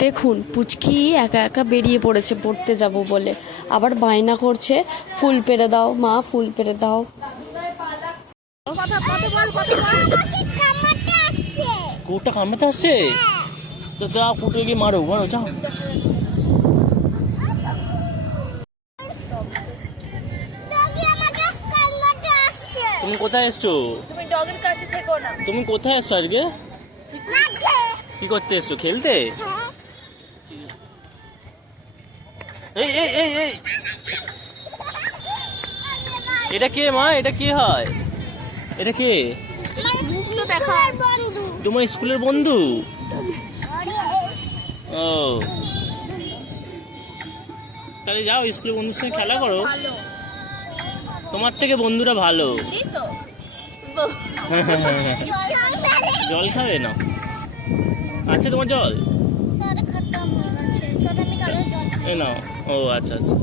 দেখুন পুচকি একা একা বেরিয়ে পড়েছে পড়তে যাব বলে, আবার বায়না করছে ফুল পেড়ে দাও মা, ফুল পেড়ে দাও। কোটটা কামড়াতে আসছে তো যাও, ফুটে গিয়ে মারো মারো যাও। তুমি কোথায় এসছো? তুমি ডগের কাছে থেকো না। তুমি কোথায় এসছো আজকে? কি করতে এসছো? খেলতে? এই এই এই এই, এটা কে মা? এটা কে হয়? এটা কে? মুখ তো দেখা। তোমার স্কুলের বন্ধু? ও, তাহলে যাও স্কুলের বন্ধুর সঙ্গে খেলা করো। ভালো তোমার থেকে বন্ধুরা ভালো। এই তো জল খাবে না? আছে তোমার জল? এই নাও। ও আচ্ছা আচ্ছা।